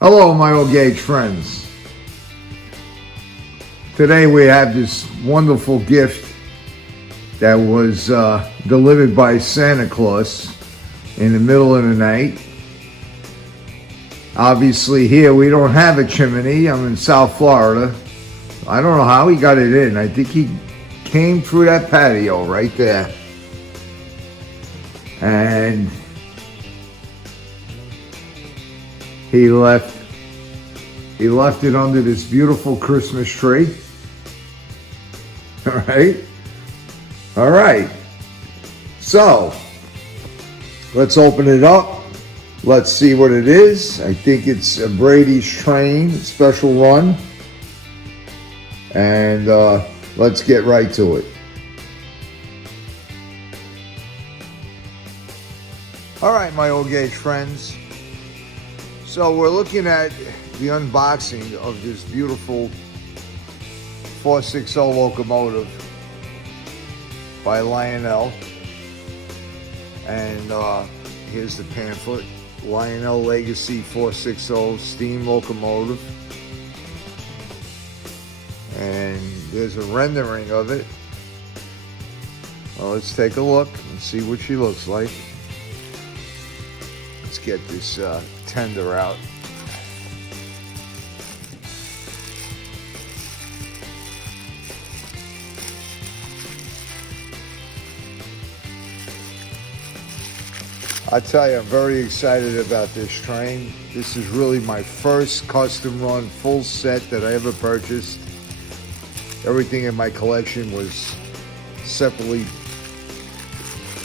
Hello, my old gauge friends. Today we have this wonderful gift that was delivered by Santa Claus in the middle of the night. Obviously here we don't have a chimney. I'm in South Florida. I don't know how he got it in. I think he came through that patio right there. And he left it under this beautiful Christmas tree. All right. So let's open it up. Let's see what it is. I think it's a Brady's train special run. And let's get right to it. All right, my old gauge friends. So we're looking at the unboxing of this beautiful 460 locomotive by Lionel. And here's the pamphlet. Lionel Legacy 460 steam locomotive. And there's a rendering of it. Well, let's take a look and see what she looks like. Let's get this tender out. I tell you, I'm very excited about this train. This is really my first custom run full set that I ever purchased. Everything in my collection was separately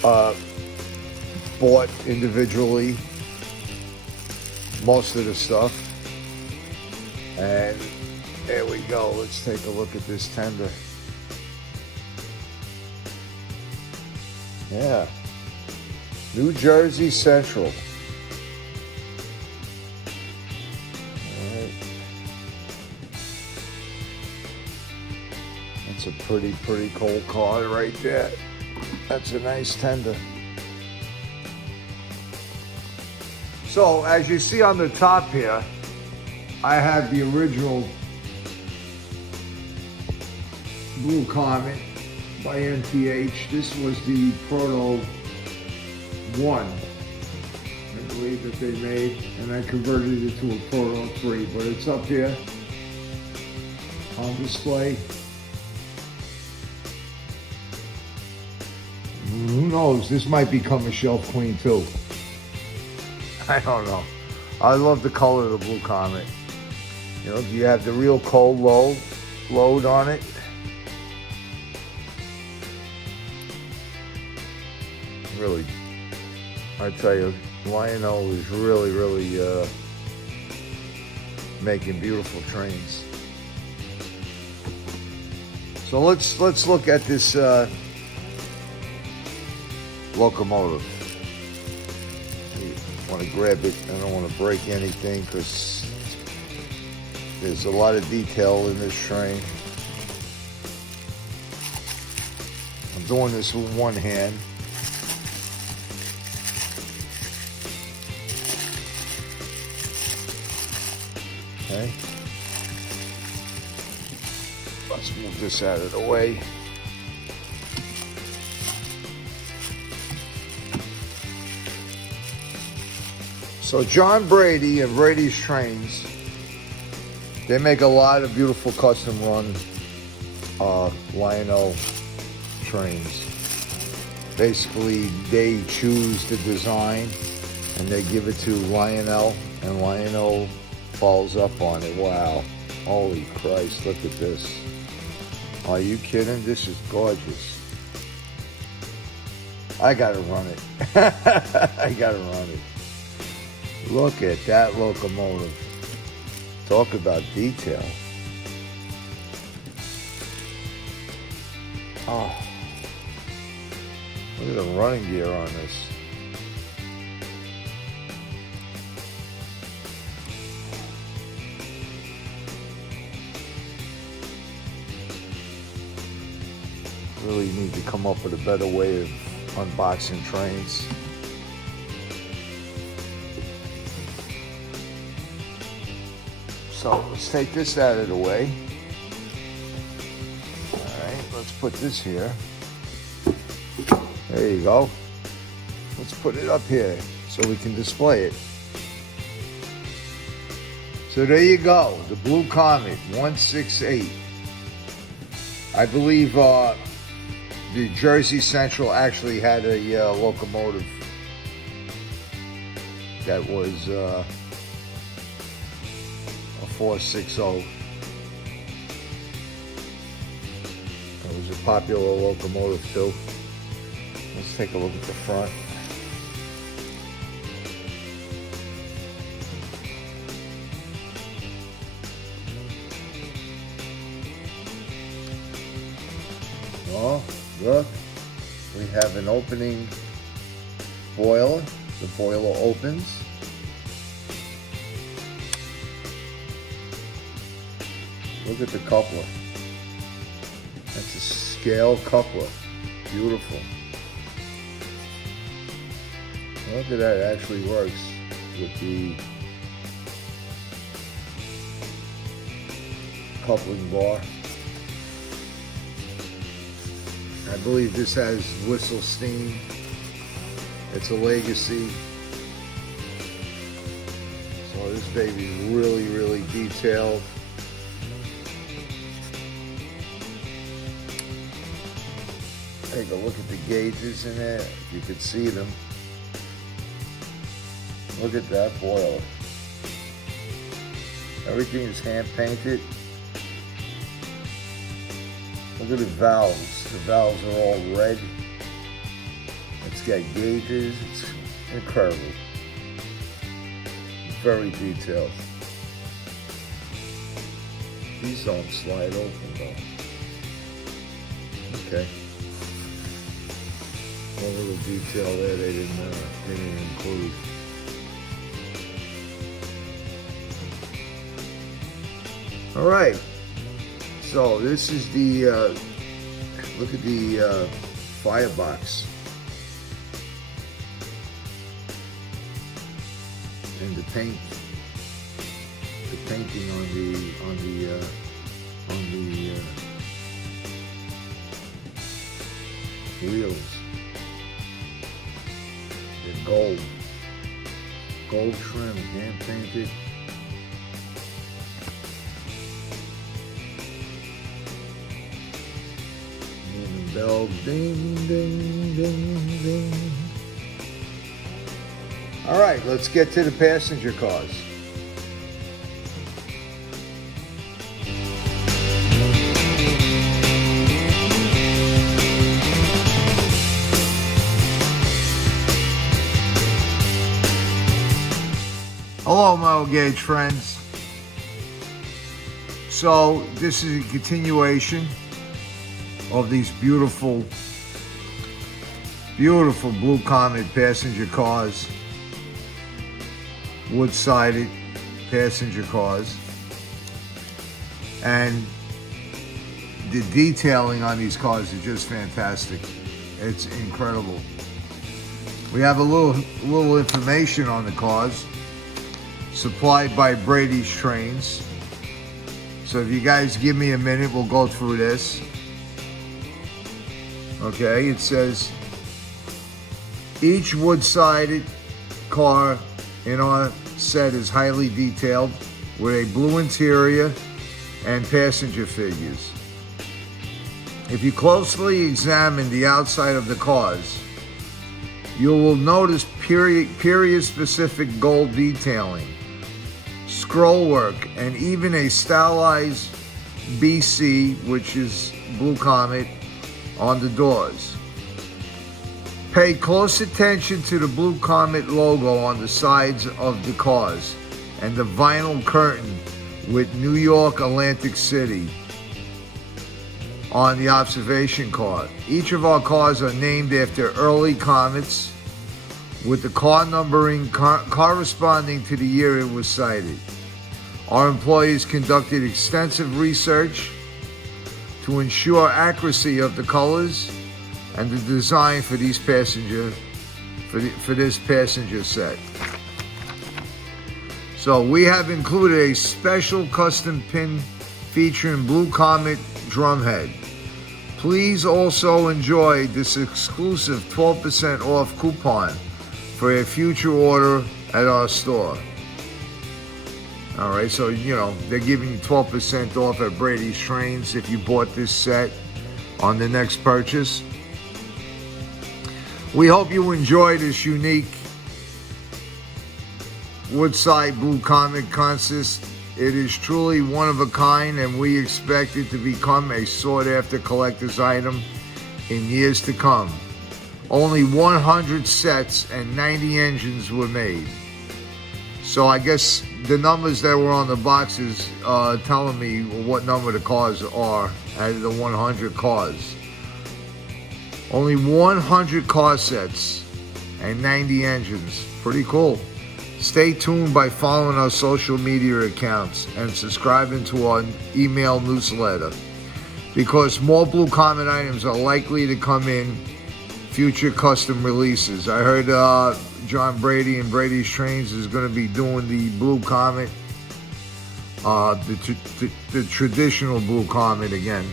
bought individually, most of the stuff. And there we go. Let's take a look at this tender. Yeah. New Jersey Central. All right. That's a pretty cold card right there. That's a nice tender. So as you see on the top here, I have the original Blue Comet by NTH. This was the Proto 1, I believe, that they made, and I converted it to a Proto 3, but it's up here on display. Who knows, this might become a shelf queen too. I don't know. I love the color of the Blue Comet. You know, you have the real cold load on it. Really, I tell you, Lionel is really making beautiful trains. So let's look at this locomotive. I want to grab it. I don't want to break anything because there's a lot of detail in this train. I'm doing this with one hand. Okay. Let's move this out of the way. So John Brady and Brady's Trains, they make a lot of beautiful custom run Lionel trains. Basically, they choose the design and they give it to Lionel, and Lionel follows up on it. Wow. Holy Christ, look at this. Are you kidding? This is gorgeous. I gotta run it. I gotta run it. Look at that locomotive. Talk about detail. Oh. Look at the running gear on this. Really need to come up with a better way of unboxing trains. So let's take this out of the way. All right, let's put this here. There you go. Let's put it up here so we can display it. So there you go, the Blue Comet 168. I believe the Jersey Central actually had a locomotive that was a 460. It was a popular locomotive too. Let's take a look at the front. Oh, look, we have an opening boiler. The boiler opens. Look at the coupler. That's a scale coupler. Beautiful. Look at that, it actually works with the coupling bar. I believe this has whistle steam. It's a legacy. So this baby is really, really detailed. Take a look at the gauges in there, if you could see them. Look at that boiler. Everything is hand painted. Look at the valves. The valves are all red. It's got gauges. It's incredible. Very detailed. These don't slide open though. Okay. One little detail there they didn't include. All right. So this is the look at the firebox and the paint, the painting on the wheels. They're gold trim, hand painted. Bell, ding, ding, ding, ding. All right, let's get to the passenger cars. Hello, Metal Gauge friends. So this is a continuation of these beautiful, beautiful Blue Comet passenger cars, wood-sided passenger cars, and the detailing on these cars is just fantastic. It's incredible. We have a little information on the cars, supplied by Brady's Trains. So if you guys give me a minute, we'll go through this. Okay, it says, each wood-sided car in our set is highly detailed with a blue interior and passenger figures. If you closely examine the outside of the cars, you will notice period-specific gold detailing, scroll work, and even a stylized BC, which is Blue Comet, on the doors. Pay close attention to the Blue Comet logo on the sides of the cars and the vinyl curtain with New York Atlantic City on the observation car. Each of our cars are named after early comets with the car numbering corresponding to the year it was sighted. Our employees conducted extensive research to ensure accuracy of the colors and the design for these for this passenger set. So we have included a special custom pin featuring Blue Comet drumhead. Please also enjoy this exclusive 12% off coupon for a future order at our store. All right, so they're giving you 12% off at Brady's Trains if you bought this set on the next purchase. We hope you enjoy this unique Woodside Blue Comet consist. It is truly one of a kind, and we expect it to become a sought-after collector's item in years to come. Only 100 sets and 90 engines were made. So I guess the numbers that were on the boxes telling me what number the cars are out of the 100 cars. Only 100 car sets and 90 engines. Pretty cool. Stay tuned by following our social media accounts and subscribing to our email newsletter, because more Blue Comet items are likely to come in future custom releases. I heard John Brady and Brady's Trains is going to be doing the Blue Comet, the traditional Blue Comet again.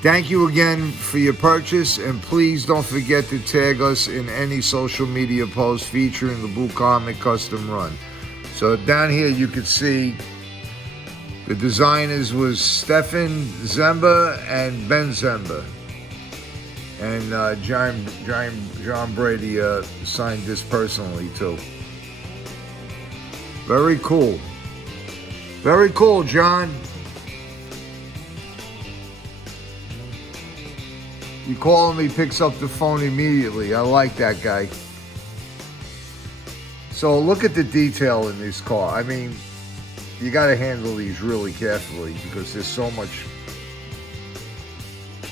Thank you again for your purchase, and please don't forget to tag us in any social media post featuring the Blue Comet custom run. So down here you can see the designers was Stefan Zemba and Ben Zemba. And John Brady signed this personally too. Very cool. Very cool, John. You call him, he picks up the phone immediately. I like that guy. So look at the detail in this car. I mean, you got to handle these really carefully because there's so much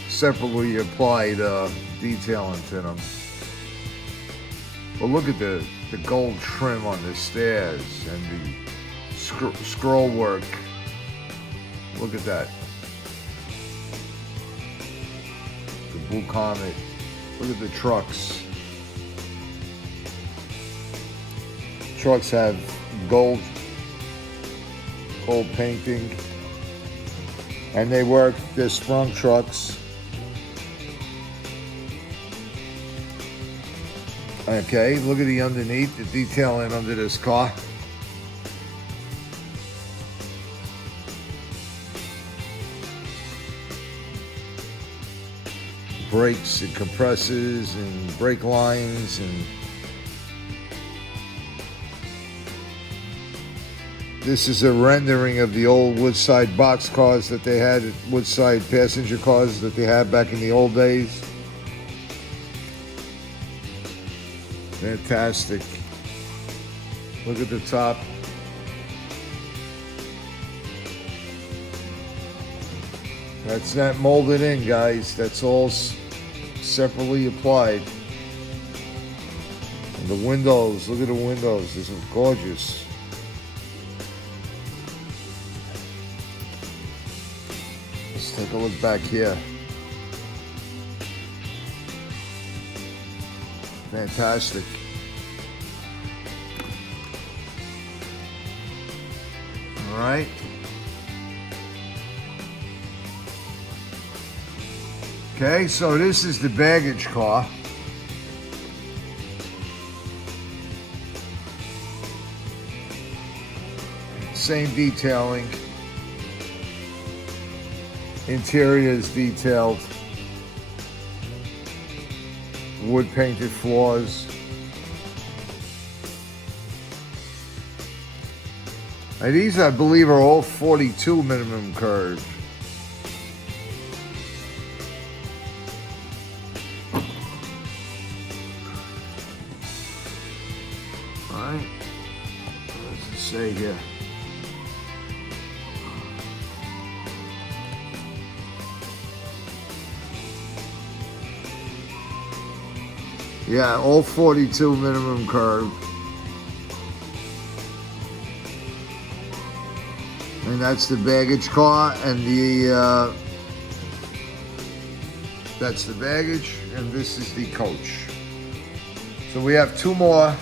separately applied detailing to them. But look at the gold trim on the stairs and the scroll work. Look at that. The Blue Comet. Look at the trucks. Trucks have gold painting, and they work. They're sprung trucks. Okay, look at the underneath, the detailing under this car. Brakes and compressors and brake lines, and this is a rendering of the old Woodside box cars that they had, Woodside passenger cars that they had back in the old days. Fantastic. Look at the top. That's not molded in, guys. That's all separately applied. And the windows, look at the windows. This is gorgeous. Let's take a look back here. Fantastic. All right. Okay, so this is the baggage car. Same detailing. Interior is detailed. Wood painted floors. And these, I believe, are all 42 minimum curve. All right. What does it say here? Yeah, all 42 minimum curve. And that's the baggage car, and that's the baggage, and this is the coach. So we have 2 more,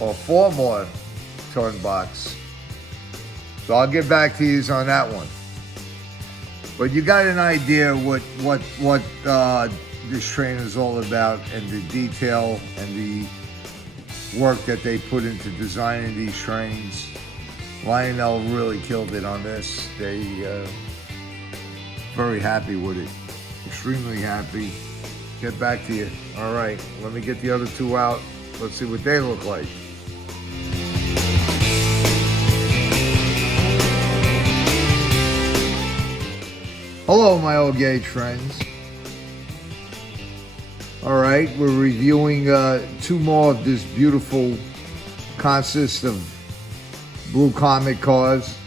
or 4 more to unbox. So I'll get back to you on that one. But you got an idea what this train is all about, and the detail and the work that they put into designing these trains. Lionel really killed it on this. They very happy with it, extremely happy. Get back to you. All right, let me get the other two out. Let's see what they look like. Hello, my old gauge friends. All right, we're reviewing two more of this beautiful consist of Blue Comet cars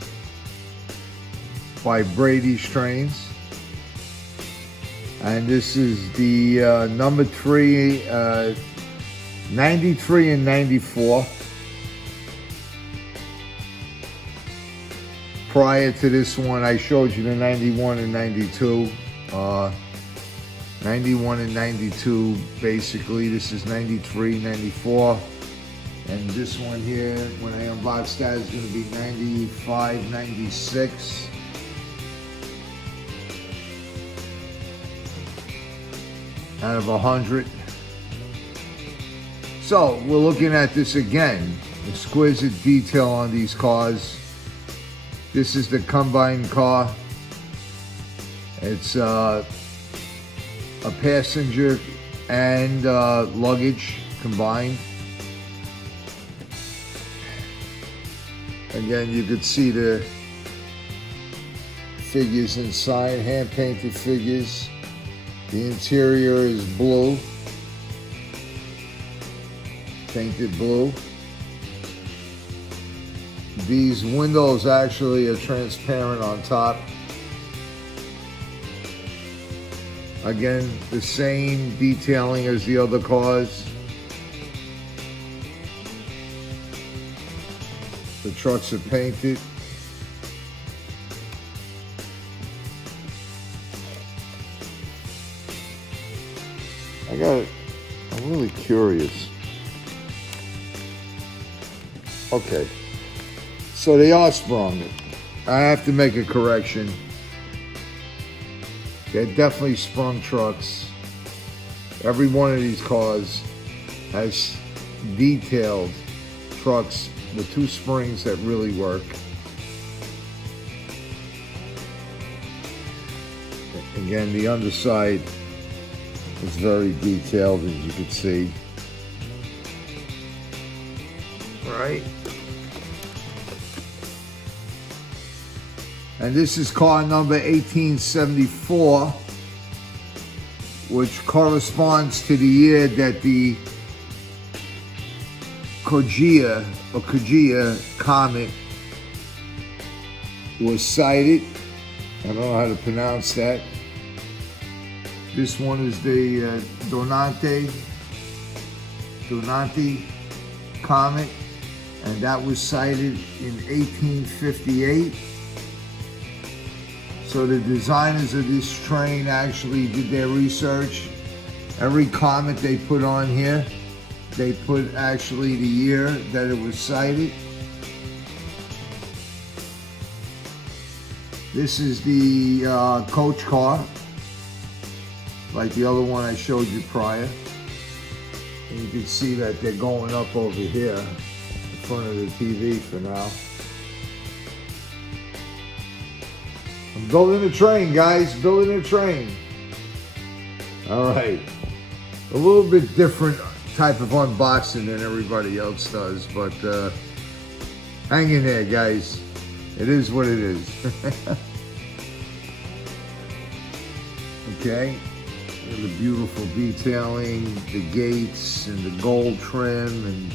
by Brady's Trains. And this is the number 3, 93 and 94. Prior to this one, I showed you the 91 and 92. 91 and 92, basically. This is 93, 94. And this one here, when I unbox that, is going to be 95, 96. Out of 100. So, we're looking at this again. Exquisite detail on these cars. This is the combined car. It's a passenger and luggage combined. Again, you could see the figures inside, hand-painted figures. The interior is blue, painted blue. These windows actually are transparent on top. Again, the same detailing as the other cars. The trucks are painted. I'm really curious. Okay. So they are sprung. I have to make a correction. They're definitely sprung trucks. Every one of these cars has detailed trucks with 2 springs that really work. Again, the underside is very detailed, as you can see. Right. And this is car number 1874, which corresponds to the year that the Kojia comet was sighted. I don't know how to pronounce that. This one is the Donati comet, and that was sighted in 1858. So the designers of this train actually did their research. Every comet they put on here, they put actually the year that it was sighted. This is the coach car, like the other one I showed you prior. And you can see that they're going up over here in front of the TV for now. I'm building a train, guys, building a train. All right, a little bit different type of unboxing than everybody else does, but hang in there, guys. It is what it is. Okay, and the beautiful detailing, the gates and the gold trim and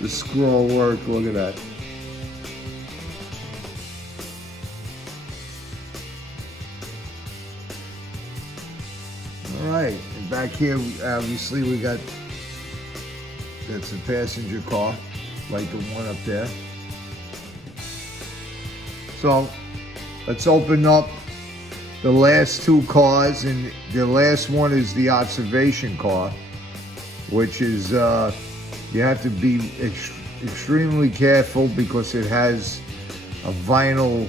the scroll work. Look at that. All right, and back here, obviously, we got, that's a passenger car, like the one up there. So, let's open up the last 2 cars, and the last one is the observation car, which is, you have to be extremely careful because it has a vinyl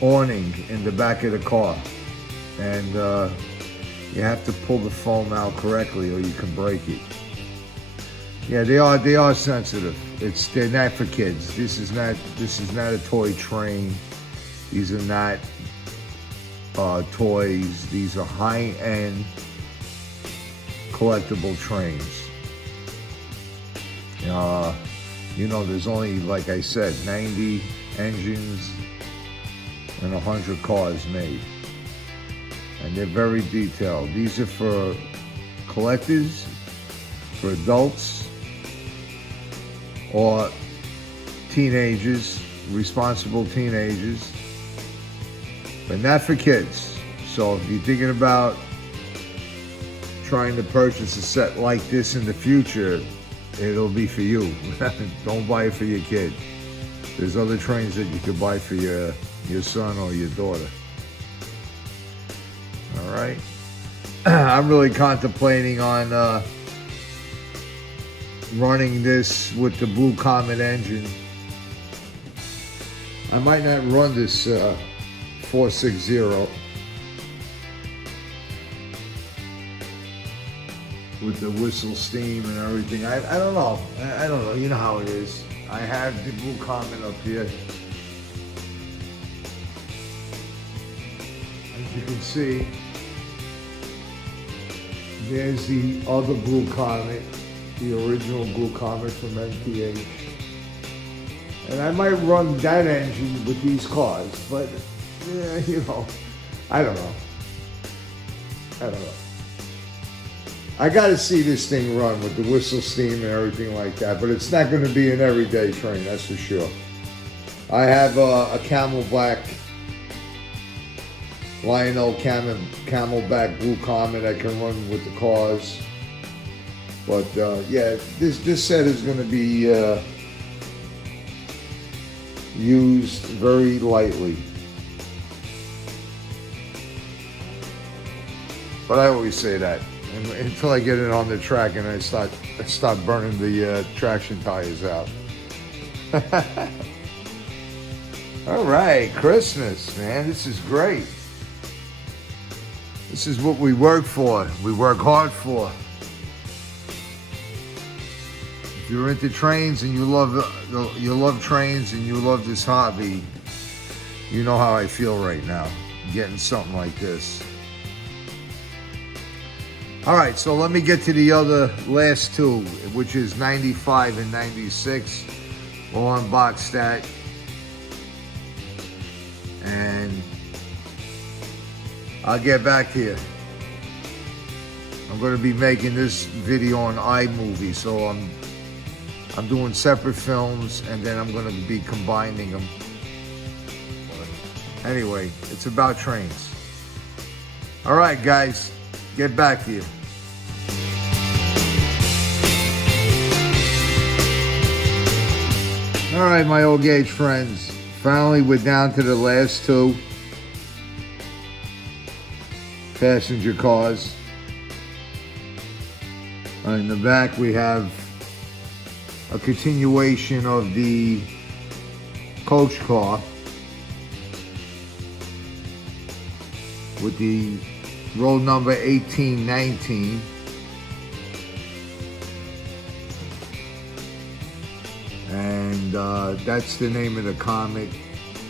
awning in the back of the car, and you have to pull the foam out correctly or you can break it. Yeah, they are sensitive. They're not for kids. This is not a toy train. These are not toys. These are high-end collectible trains. There's only, like I said, 90 engines and 100 cars made. And they're very detailed. These are for collectors, for adults, or teenagers, responsible teenagers, but not for kids. So if you're thinking about trying to purchase a set like this in the future, it'll be for you. Don't buy it for your kid. There's other trains that you could buy for your son or your daughter. All right. I'm really contemplating on running this with the Blue Comet engine. I might not run this 460 with the whistle steam and everything. I don't know. I don't know. You know how it is. I have the Blue Comet up here. As you can see, there's the other Blue Comet, the original Blue Comet from MTH. And I might run that engine with these cars, but, I don't know. I gotta see this thing run with the whistle steam and everything like that, but it's not gonna be an everyday train, that's for sure. I have a camel black, Lionel Camelback Blue Comet I can run with the cars. But yeah, this set is gonna be used very lightly. But I always say that until I get it on the track and I start burning the traction tires out. All right, Christmas, man, this is great. This is what we work for. We work hard for. If you're into trains and you love trains and you love this hobby, you know how I feel right now, getting something like this. All right, so let me get to the other last two, which is 95 and 96. We'll unbox that. And I'll get back to you. I'm going to be making this video on iMovie, so I'm doing separate films, and then I'm going to be combining them. Anyway, it's about trains. All right, guys, get back to you. All right, my old gauge friends. Finally, we're down to the last two passenger cars. In the back, we have a continuation of the coach car with the road number 1819. And that's the name of the Comet.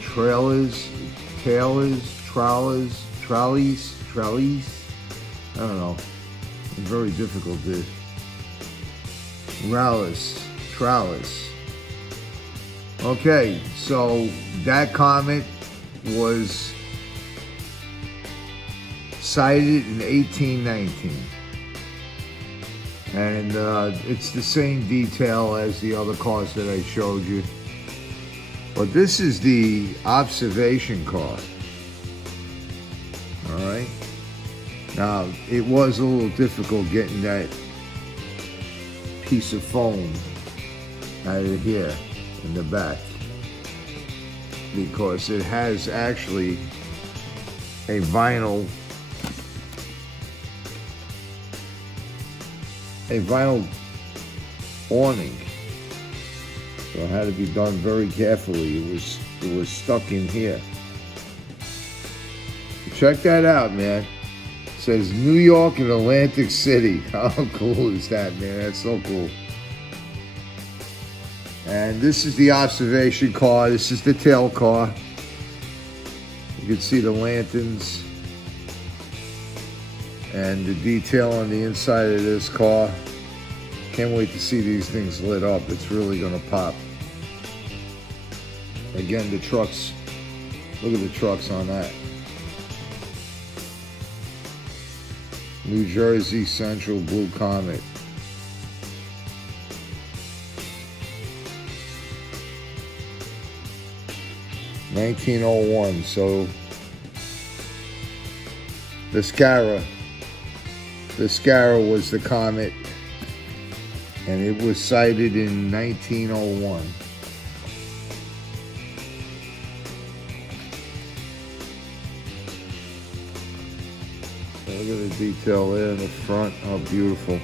Trolleys. I don't know. It's very difficult to. Trellis. Okay, so that Comet was sighted in 1819. And it's the same detail as the other cars that I showed you. But this is the observation car. All right. Now, it was a little difficult getting that piece of foam out of here in the back, because it has actually a vinyl awning. So it had to be done very carefully. It was stuck in here. Check that out, man. It says New York and Atlantic City. How cool is that, man? That's so cool. And this is the observation car. This is the tail car. You can see the lanterns and the detail on the inside of this car. Can't wait to see these things lit up. It's really gonna pop. Again, the trucks. Look at the trucks on that. New Jersey Central Blue Comet. (1901). So the Scarra was the comet, and it was sighted in 1901. Look at the detail there in the front. Oh, beautiful.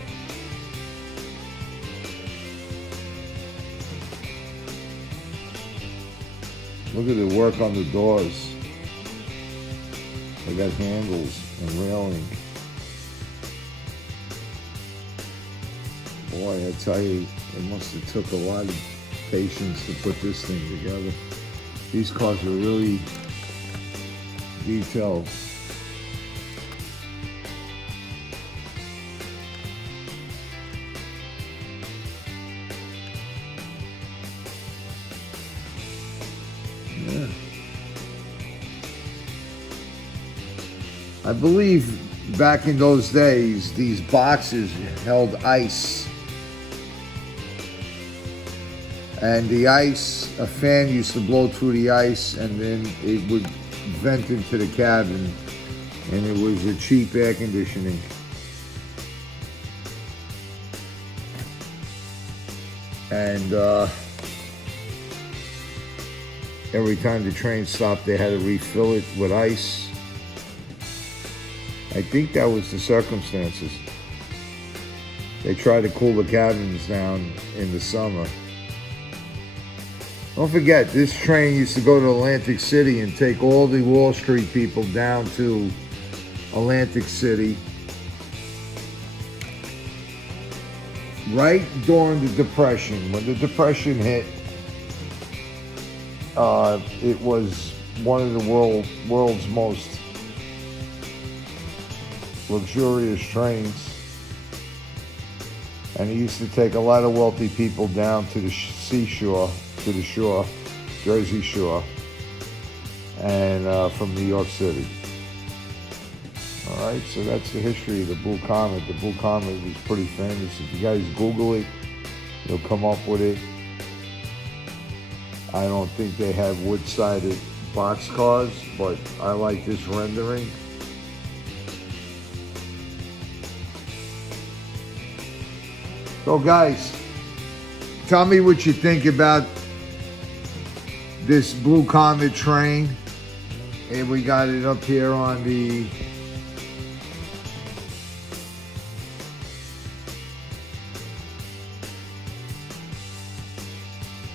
Look at the work on the doors. They got handles and railing. Boy, I tell you, it must have took a lot of patience to put this thing together. These cars are really detailed. Yeah. I believe back in those days, these boxes held ice. And the ice, a fan used to blow through the ice, and then it would vent into the cabin, and it was a cheap air conditioning. And every time the train stopped, they had to refill it with ice. I think that was the circumstances. They tried to cool the cabins down in the summer. Don't forget, this train used to go to Atlantic City and take all the Wall Street people down to Atlantic City right during the Depression. When the Depression hit, it was one of the world's most luxurious trains. And it used to take a lot of wealthy people down to the seashore, to the shore, Jersey Shore, and from New York City. All right, so that's the history of the Blue Comet. The Blue Comet was pretty famous. If you guys Google it, you'll come up with it. I don't think they have wood-sided boxcars, but I like this rendering. So guys, tell me what you think about this Blue Comet train. And we got it up here on the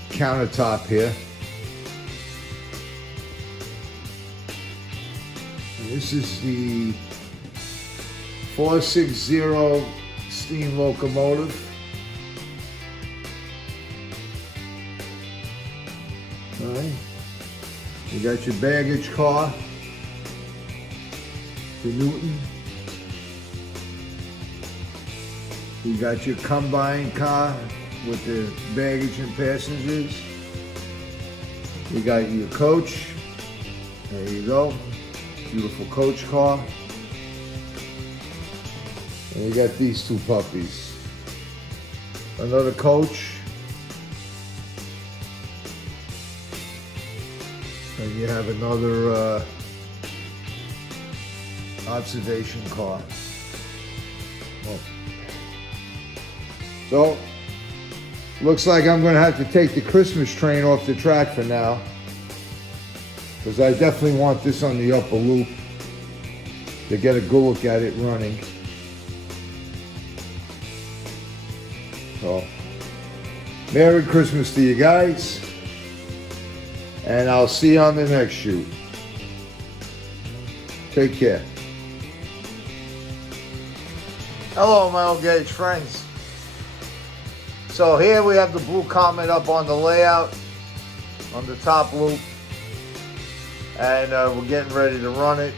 countertop here. And this is the 460 steam locomotive. All right. You got your baggage car, the Newton. You got your combine car with the baggage and passengers. You got your coach. There you go. Beautiful coach car. And you got these two puppies. Another coach. And you have another observation car. Oh. So, looks like I'm going to have to take the Christmas train off the track for now, because I definitely want this on the upper loop to get a good look at it running. So, Merry Christmas to you guys. And I'll see you on the next shoot. Take care. Hello, my old gauge friends. So here we have the blue comet up on the layout, on the top loop. And we're getting ready to run it.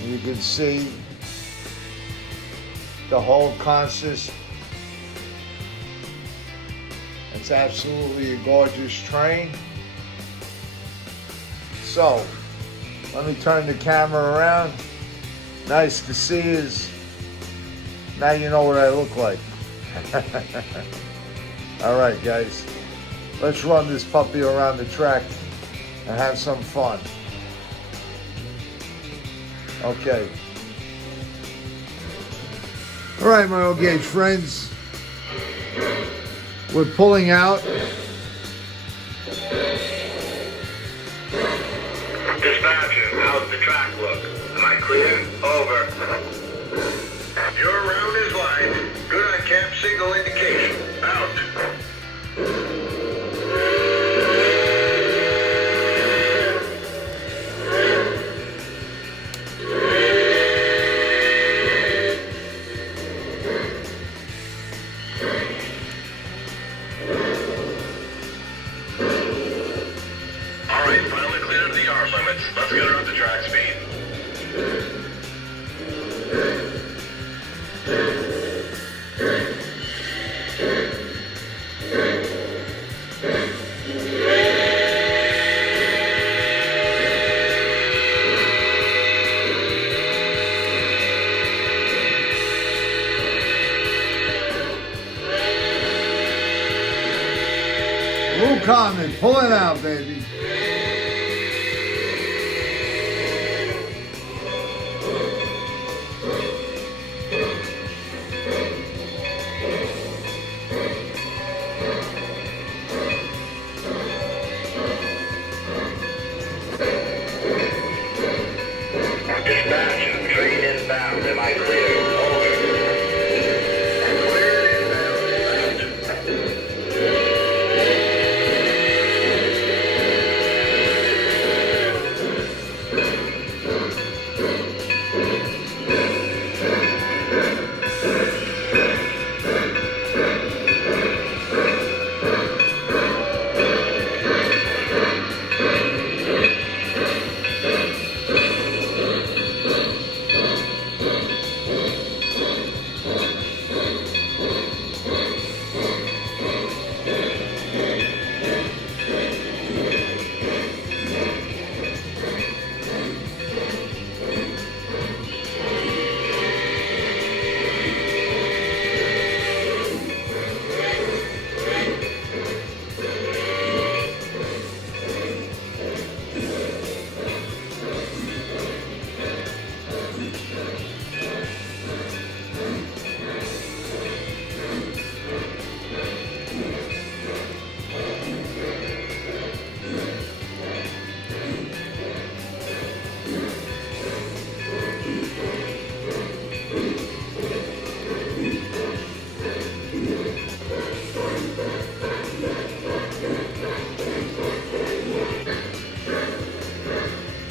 And you can see the whole consist. It's absolutely a gorgeous train. So, let me turn the camera around. Nice to see you. Now you know what I look like. All right, guys. Let's run this puppy around the track and have some fun. Okay. All right, my old gauge friends. We're pulling out. Dispatcher, how's the track look? Am I clear? Over. Your route is wide. Good on camp signal indication. Out. Let's get her up to track speed. Blue comet, pull it out, baby. Dispatch, train inbound. Am I clear? Over.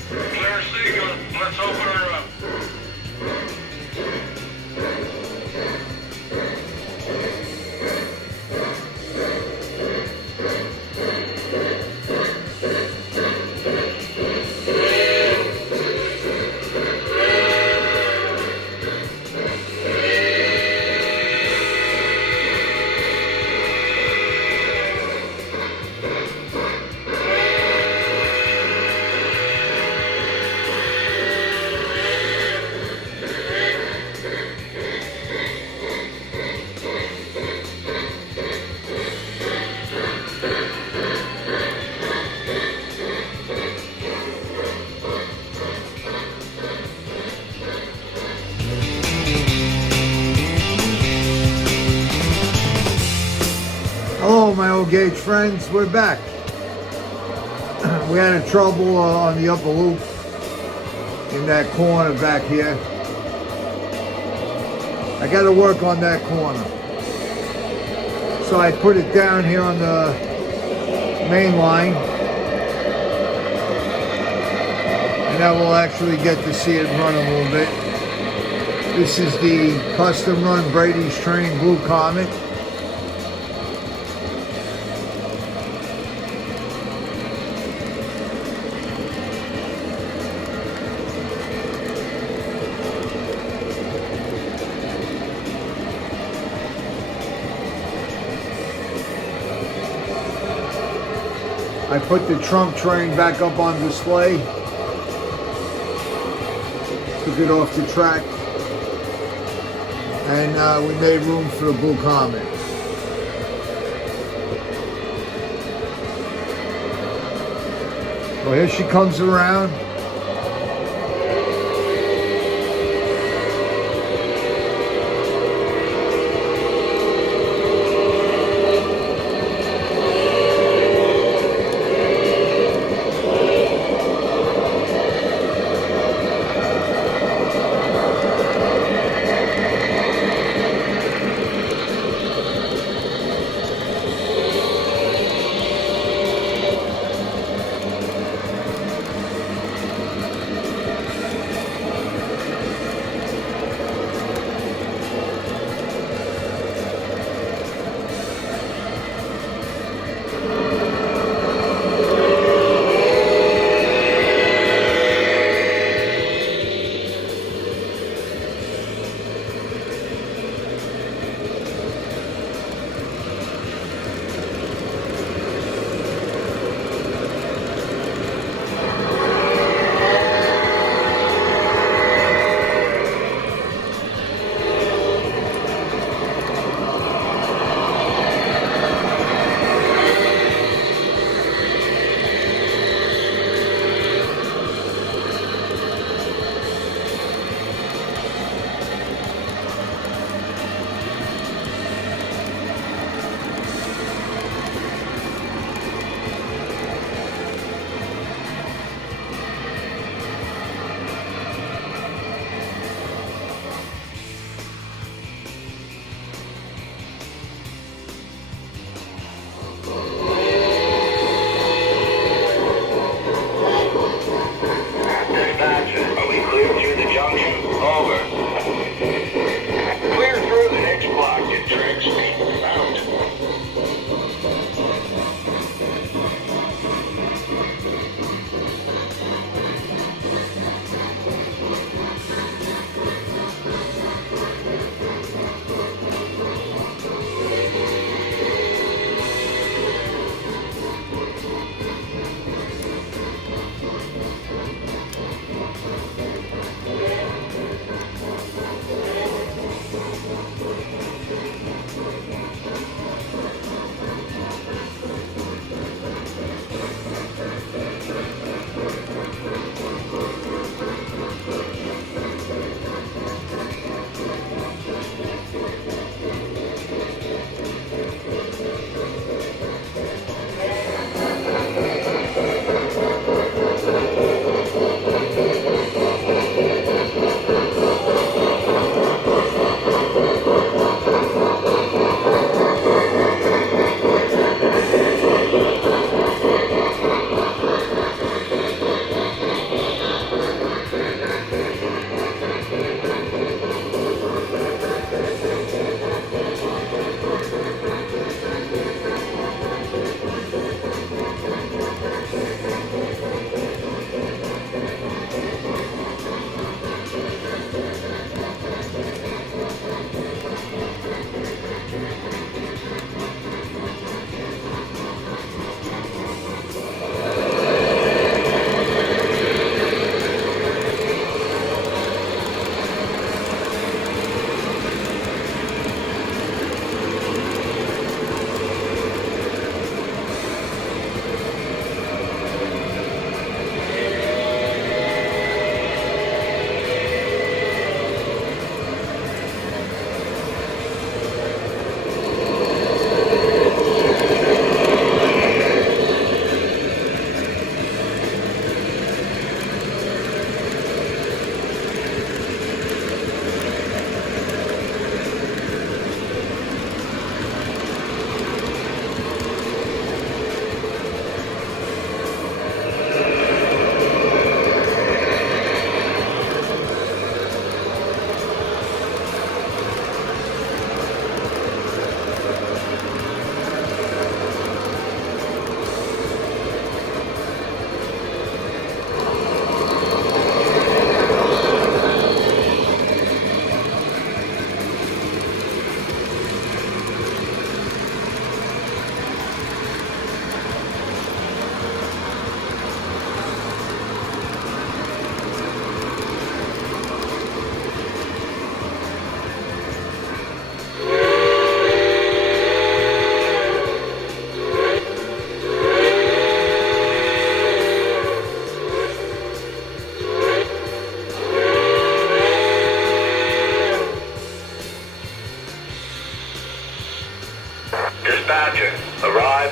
Clear signal. Let's open her up. Hello, my old gauge friends. We're back. We had a trouble on the upper loop in that corner back here. I got to work on that corner. So I put it down here on the main line. And now we'll actually get to see it run a little bit. This is the custom run Brady's train Blue Comet. I put the trunk train back up on display. Took it off the track. And we made room for the Blue Comet. Well, here she comes around.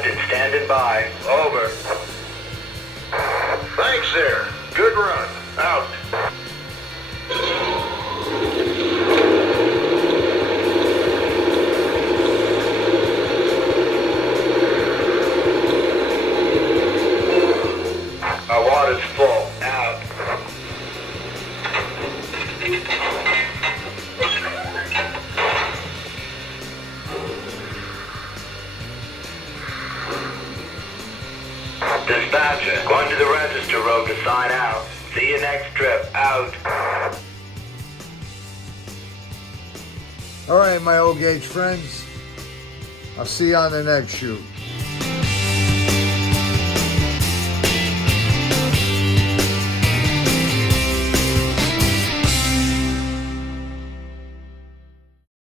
Captain, standing by. Over. Thanks there. Good run. Out. Our water's full. Out. Dispatcher, going to the register road to sign out. See you next trip. Out. All right, my old gauge friends. I'll see you on the next shoot.